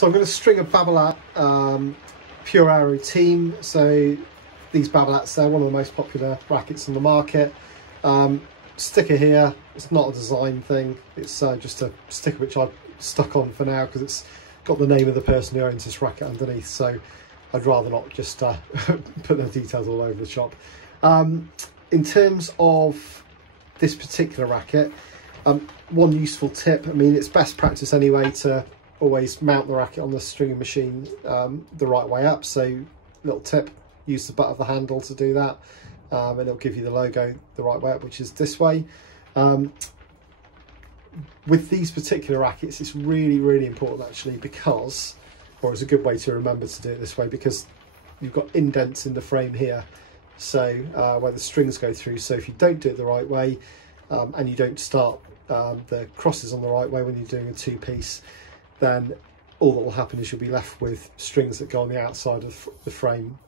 So I'm going to string a Babolat Pure Aero Team. So these Babolats, they're one of the most popular rackets on the market. Sticker here, it's not a design thing, it's just a sticker which I've stuck on for now because it's got the name of the person who owns this racket underneath, so I'd rather not just put the details all over the shop. In terms of this particular racket, one useful tip, I mean it's best practice anyway to always mount the racket on the stringing machine the right way up. So little tip, use the butt of the handle to do that, and it'll give you the logo the right way up, which is this way. With these particular rackets, it's really important actually, because, or it's a good way to remember to do it this way, because you've got indents in the frame here, so where the strings go through. So if you don't do it the right way, and you don't start the crosses on the right way when you're doing a two-piece, then all that will happen is you'll be left with strings that go on the outside of the frame.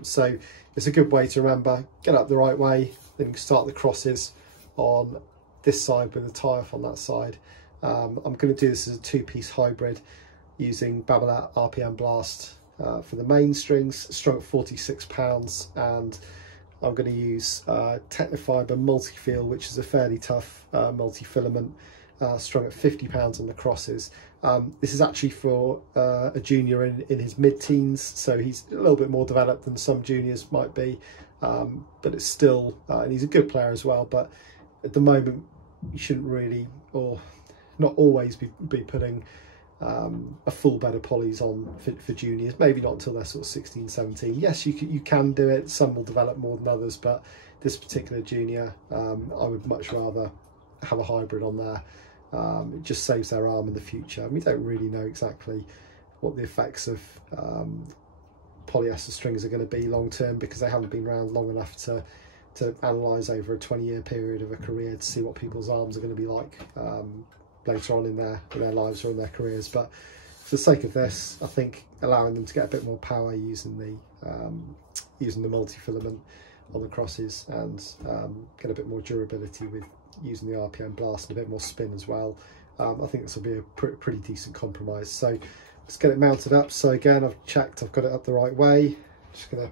So it's a good way to remember, get up the right way, then you can start the crosses on this side with the tie-off on that side. I'm going to do this as a two-piece hybrid using Babolat RPM Blast for the main strings, strung at 46 pounds, and I'm going to use Tecnifibre Multifeel, which is a fairly tough multi-filament, strung at 50 pounds on the crosses. This is actually for a junior in his mid-teens, so he's a little bit more developed than some juniors might be, but it's still, and he's a good player as well, but at the moment you shouldn't really, or not always, be putting a full bed of polys on for juniors, maybe not until they're sort of 16, 17. Yes, you can do it, some will develop more than others, but this particular junior, I would much rather have a hybrid on there. It just saves their arm in the future, and we don't really know exactly what the effects of polyester strings are going to be long term, because they haven't been around long enough to analyse over a 20-year period of a career to see what people's arms are going to be like later on in their lives or in their careers. But for the sake of this, I think allowing them to get a bit more power using the multi-filament on the crosses, and get a bit more durability with using the RPM Blast and a bit more spin as well, I think this will be a pretty decent compromise. So let's get it mounted up. So again, I've checked I've got it up the right way. Just gonna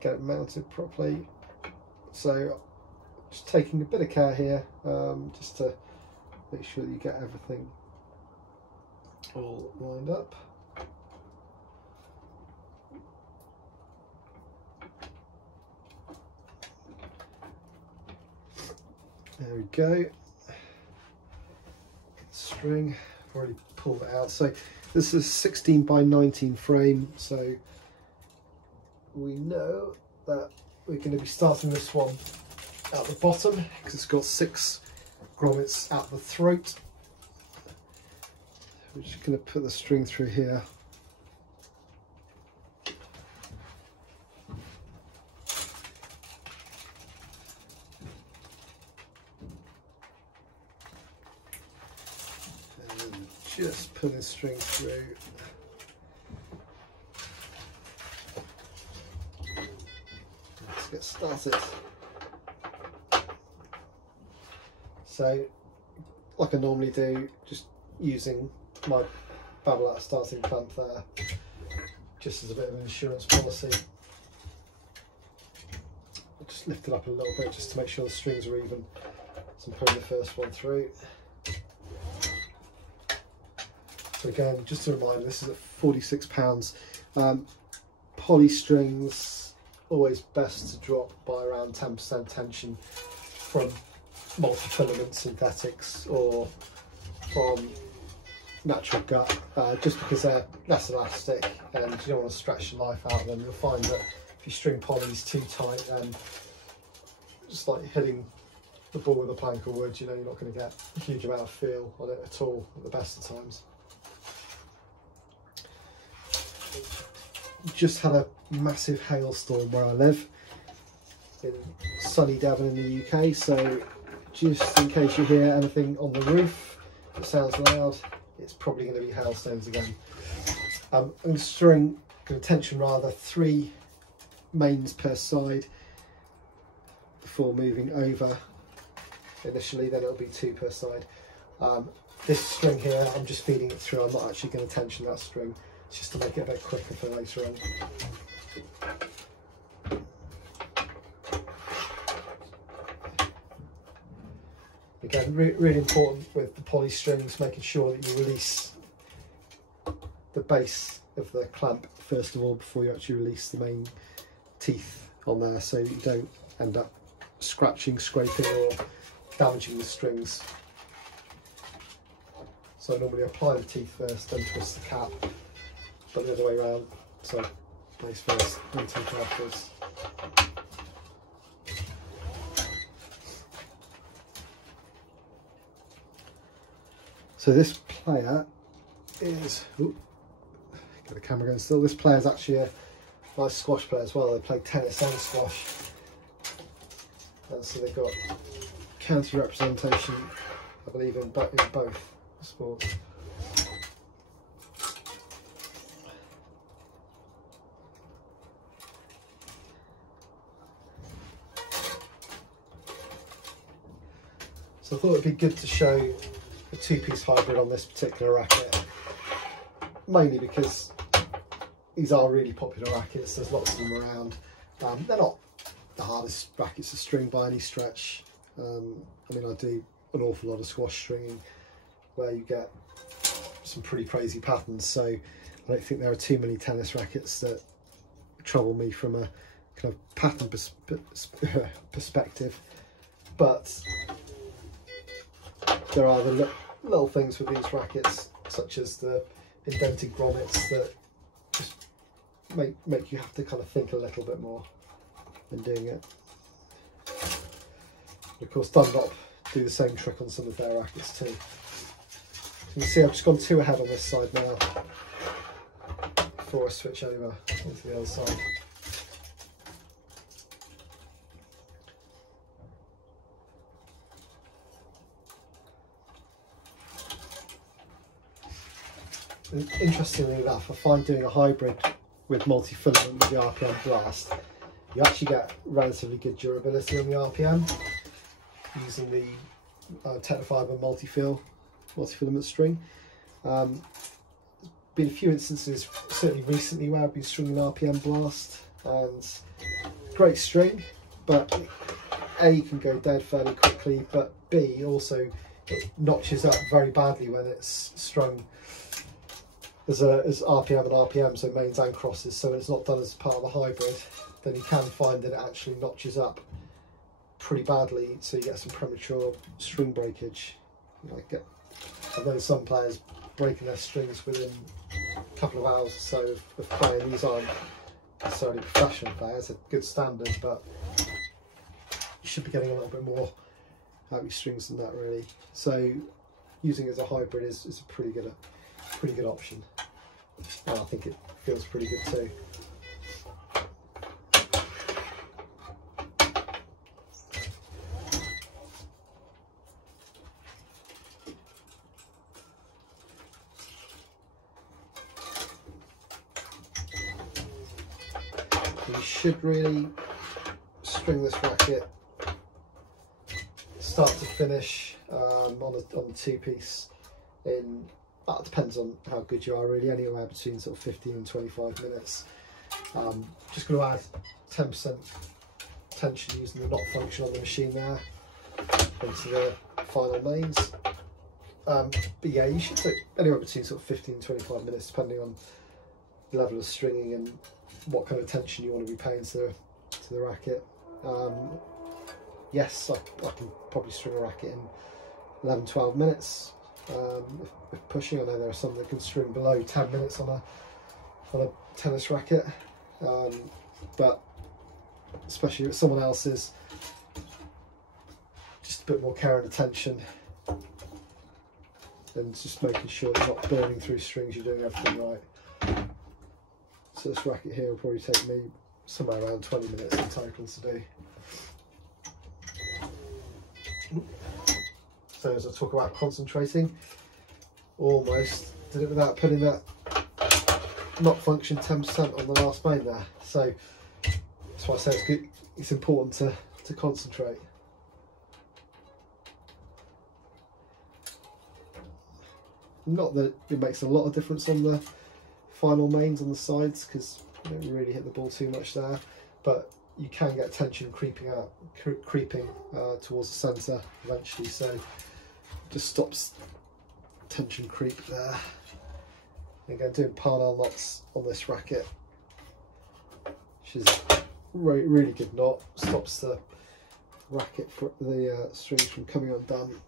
get it mounted properly. So just taking a bit of care here, just to make sure that you get everything all lined up. There we go. String, I've already pulled it out. So this is a 16 by 19 frame, so we know that we're going to be starting this one at the bottom because it's got 6 grommets at the throat. We're just going to put the string through here. And just put the string through. Let's get started. So, like I normally do, just using my Babolat starting clamp there, just as a bit of an insurance policy. I'll just lift it up a little bit just to make sure the strings are even. So I'm putting the first one through. So again, just a reminder, this is at 46 pounds. Poly strings, always best to drop by around 10% tension from multi-filament synthetics or from natural gut, just because they're less elastic and you don't want to stretch your life out of them. You'll find that if you string polys too tight, then just like hitting the ball with a plank of wood, you know, you're not going to get a huge amount of feel on it at all at the best of times. Just had a massive hailstorm where I live in sunny Devon in the UK, so just in case you hear anything on the roof that sounds loud, it's probably going to be hailstones again. I'm going to tension rather 3 mains per side before moving over initially, then it'll be 2 per side. This string here, I'm just feeding it through. I'm not actually going to tension that string. It's just to make it a bit quicker for later on. Again, really important with the poly strings, making sure that you release the base of the clamp first of all before you actually release the main teeth on there, so you don't end up scratching, scraping or damaging the strings. So I normally apply the teeth first, then twist the cap, but the other way around. So base first, then teeth afterwards. So this player is, ooh, get the camera going still, this player is actually a nice squash player as well. They play tennis and squash. And so they've got county representation, I believe, in both sports. So I thought it'd be good to show a two-piece hybrid on this particular racket, mainly because these are really popular rackets. There's lots of them around. They're not the hardest rackets to string by any stretch. I mean, I do an awful lot of squash stringing where you get some pretty crazy patterns, so I don't think there are too many tennis rackets that trouble me from a kind of pattern perspective, but there are the little things with these rackets, such as the indented grommets, that just make you have to kind of think a little bit more when doing it. Of course, Dunlop do the same trick on some of their rackets too. So you can see I've just gone 2 ahead on this side now before I switch over onto the other side. And interestingly enough, I find doing a hybrid with multi-filament with the RPM Blast, you actually get relatively good durability on the RPM using the Tecnifibre Multifilament string. Been a few instances, certainly recently, where I've been stringing RPM Blast, and great string, but A, can go dead fairly quickly, but B, also it notches up very badly when it's strung as RPM and RPM, so mains and crosses. So when it's not done as part of the hybrid, then you can find that it actually notches up pretty badly, so you get some premature string breakage. I know some players breaking their strings within a couple of hours or so of playing. These aren't necessarily professional players, they're good standards, but you should be getting a little bit more out of your strings than that, really. So using it as a hybrid is a pretty good option, and I think it feels pretty good too. You should really string this racket start to finish on the two-piece in, that depends on how good you are, really, anywhere between sort of 15 and 25 minutes. Just going to add 10% tension using the knot function on the machine there into the final mains. But yeah, you should take anywhere between sort of 15 and 25 minutes, depending on the level of stringing and what kind of tension you want to be paying to the racket. Yes, I can probably string a racket in 11-12 minutes. If pushing, I know there are some that can string below 10 minutes on a tennis racket, but especially if someone else's, just a bit more care and attention, and just making sure you're not burning through strings, you're doing everything right. So this racket here will probably take me somewhere around 20 minutes in total to do. So as I talk about concentrating, almost did it without putting that knot function 10% on the last main there. So that's why I say it's good. It's important to concentrate. Not that it makes a lot of difference on the final mains on the sides, because you don't really hit the ball too much there, but you can get tension creeping towards the centre eventually, so just stops tension creep there. And again, doing parallel knots on this racket, which is really good knot, stops the racket for the strings from coming undone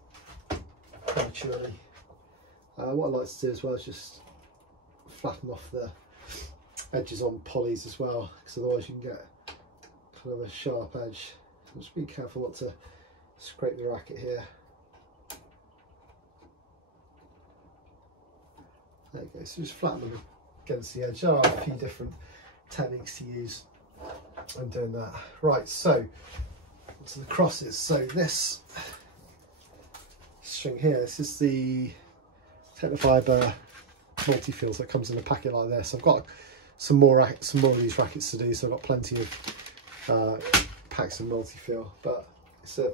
prematurely. What I like to do as well is just flatten off the edges on polys as well, because otherwise you can get kind of a sharp edge. So just be careful not to scrape the racket here. There you go, so just flatten them against the edge. There are a few different techniques to use when doing that. Right, so to the crosses. So this string here, this is the Tecnifibre Multifeel that comes in a packet like this. I've got some more of these rackets to do, so I've got plenty of packs of Multifeel, but it's a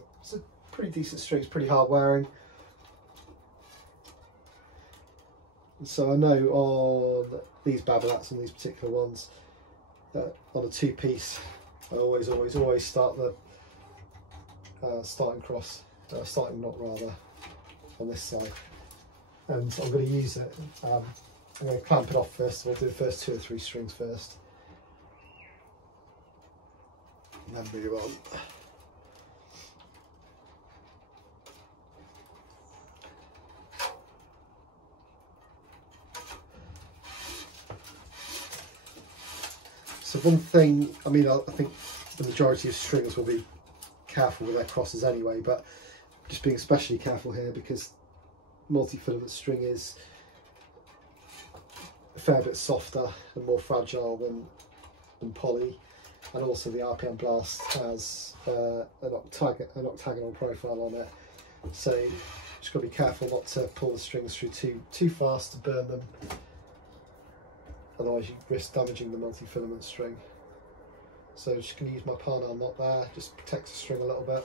pretty decent string. It's pretty hard wearing. So I know on these Babolats and these particular ones, on a two-piece, I always start the starting knot rather, on this side, and I'm going to use it. I'm going to clamp it off first. We'll do the first 2 or 3 strings first, and then move on. So one thing, I mean, I think the majority of stringers will be careful with their crosses anyway, but just being especially careful here because multi-filament string is a fair bit softer and more fragile than poly, and also the RPM Blast has an octagonal profile on it, so just got to be careful not to pull the strings through too fast to burn them. Otherwise you risk damaging the multi-filament string. So just going to use my parnell knot there, just protects the string a little bit.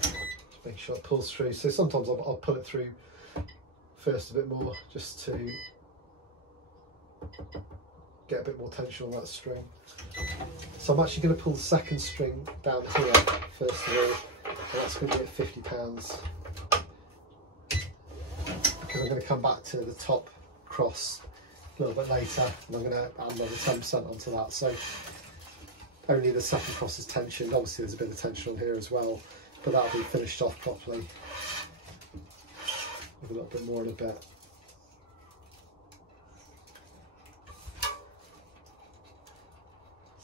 Just make sure it pulls through. So sometimes I'll pull it through first a bit more, just to get a bit more tension on that string. So I'm actually going to pull the second string down here first of all, and that's going to be at £50. I'm going to come back to the top cross a little bit later, and I'm going to add another 10% onto that. So only the second cross is tensioned. Obviously there's a bit of tension on here as well, but that'll be finished off properly with a little bit more in a bit.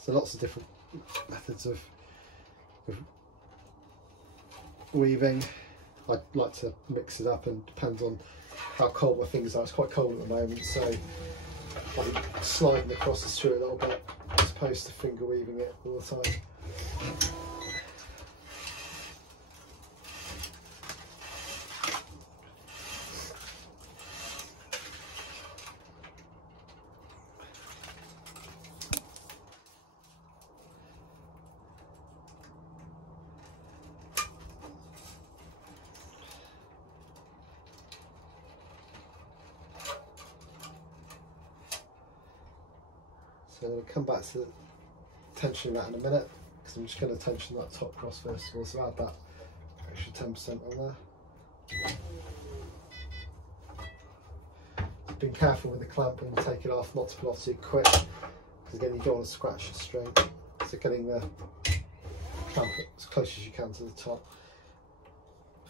So lots of different methods of weaving. I like to mix it up, and depends on how cold my fingers are. It's quite cold at the moment, so I'm sliding the crosses through a little bit as opposed to finger weaving it all the time. So I'm going to come back to tensioning that in a minute, because I'm just going to tension that top cross first of all, so add that extra 10% on there. Being careful with the clamp when you take it off, not to pull off too quick, because again you don't want to scratch the string. So getting the clamp as close as you can to the top.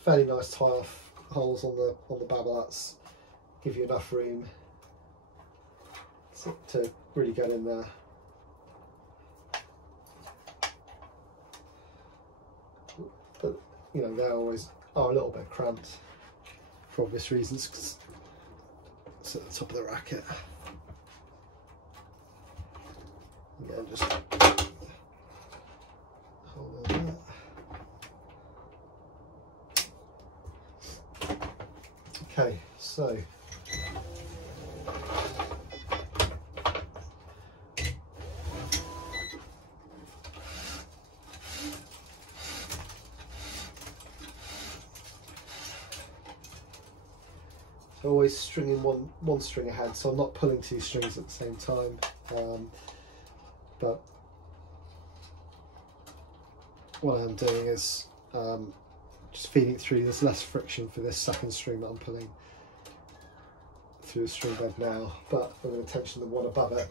Fairly nice tie off holes on the Babolats, give you enough room to really get in there. But you know, they always are a little bit cramped for obvious reasons, because it's at the top of the racket. Again, just hold on that. Okay, so So always stringing one string ahead, so I'm not pulling two strings at the same time. But what I'm doing is just feeding it through. There's less friction for this second string that I'm pulling through the string bed now, but I'm going to tension the one above it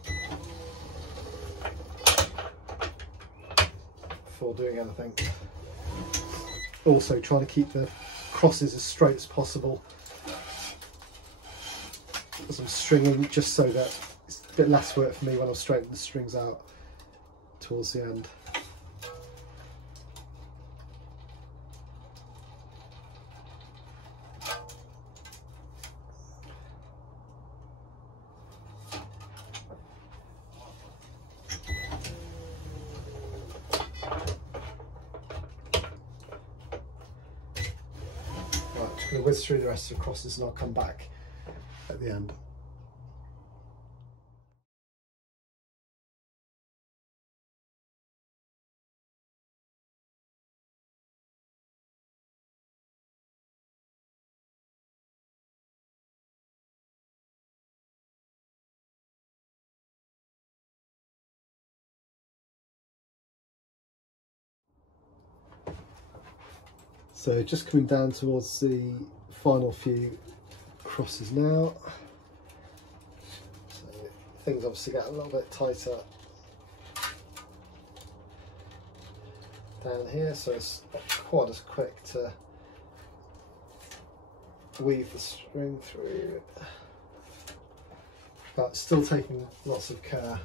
before doing anything. Also trying to keep the crosses as straight as possible as I'm stringing, just so that it's a bit less work for me when I'm straightening the strings out towards the end. I'm going to whiz through the rest of the crosses and I'll come back at the end. So just coming down towards the final few crosses now. So things obviously get a little bit tighter down here, so it's not quite as quick to weave the string through, but still taking lots of care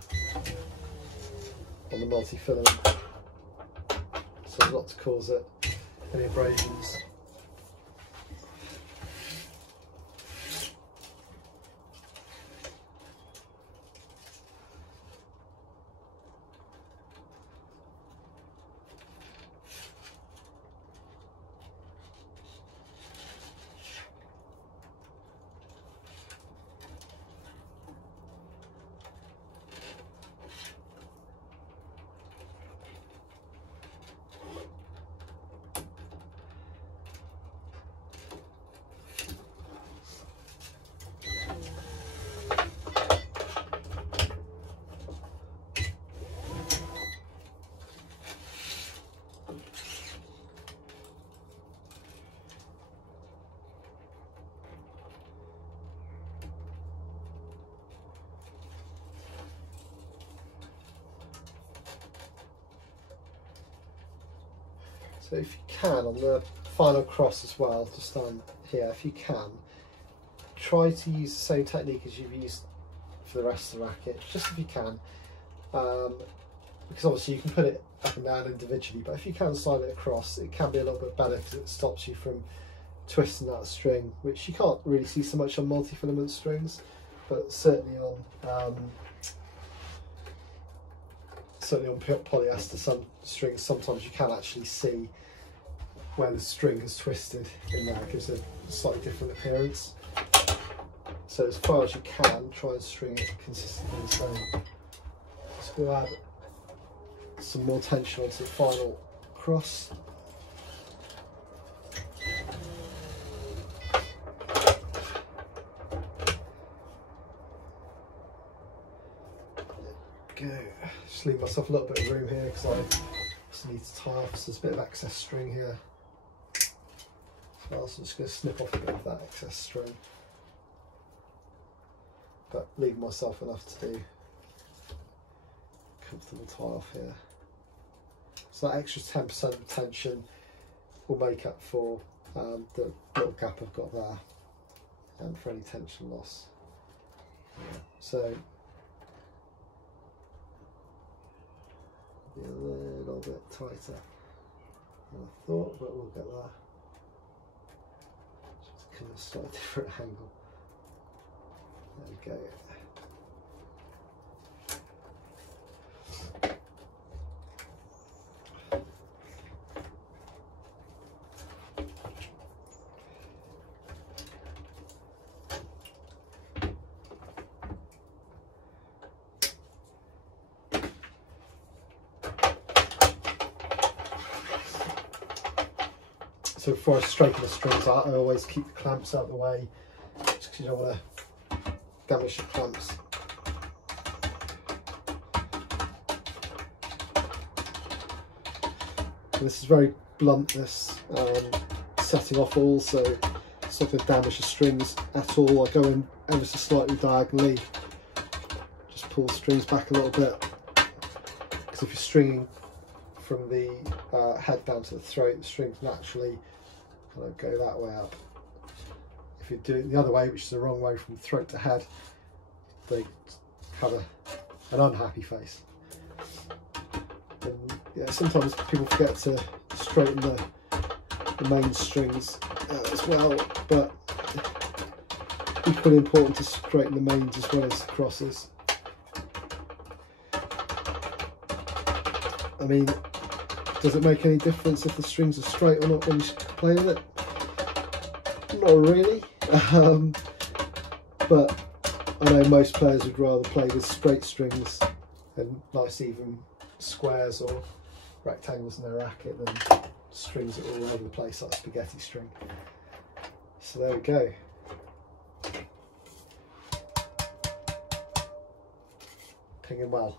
on the multi-filament, so not to cause it any abrasions. So if you can, on the final cross as well, just on here, if you can, try to use the same technique as you've used for the rest of the racket, just if you can, because obviously you can put it up and down individually, but if you can slide it across, it can be a little bit better because it stops you from twisting that string, which you can't really see so much on multi-filament strings, but certainly on polyester strings, sometimes you can actually see where the string is twisted in there. It gives a slightly different appearance. So as far as you can, try and string it consistently the same. Just going to add some more tension onto the final cross. Go. Just leave myself a little bit of room here because I just need to tie off, so there's a bit of excess string here. So I'm just going to snip off a bit of that excess string, but leave myself enough to do comfortable tie off here. So that extra 10% of tension will make up for the little gap I've got there and for any tension loss. So be a little bit tighter than I thought, but we'll get there. Just come a slightly different angle. There we go. So before I straighten the strings out, I always keep the clamps out of the way, just because you don't want to damage the clamps. And this is very blunt, this setting off all, so it's not going to damage the strings at all. I go in ever so slightly diagonally, just pull the strings back a little bit, because if you're stringing from the head down to the throat, the strings naturally kind of go that way up. If you do it the other way, which is the wrong way, from throat to head, they have an unhappy face. And yeah, sometimes people forget to straighten the main strings as well, but equally important to straighten the mains as well as the crosses. I mean, does it make any difference if the strings are straight or not when you're playing it? Not really, but I know most players would rather play with straight strings and nice even squares or rectangles in their racket than strings that are all over the place like spaghetti string. So there we go. Pinging well.